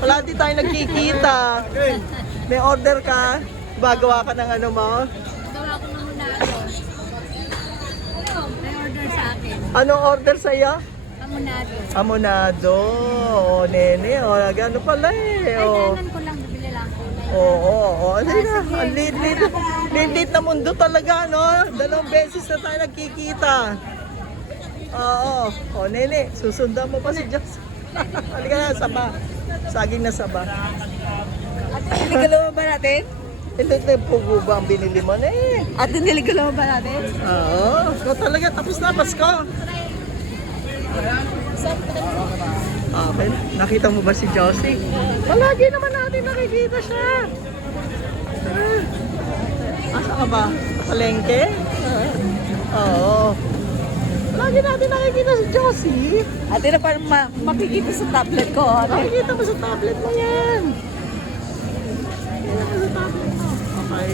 Wala din tayo nagkikita. May order ka? Bagawa ka ng ano mo? Gawa ko ng munado. May order sa akin. Anong order sa'yo? Munado. Amonado. O, nene. O, gano pala eh. Ay, O. danan ko lang. Nabili lang ko. Oo. Sige na. Ang lit na mundo talaga, no? 2 beses na tayo nagkikita. Oo. O, nene. Susundan mo pa si Diyos. Halika na, saba. Saging na saba. Niligalaw ba natin? Hindi na pugo ba ang binili mo na eh? At niligalaw ba natin? Oo. Ikaw talaga. Tapos na, Pasko. Okay. Nakita mo ba si Josie? Palagi naman natin nakikita siya. Asa ka ba? Palengke? Oo. Palagi natin nakikita si Josie. Ate na parang makikita sa tablet ko. Nakikita mo sa tablet mo yan.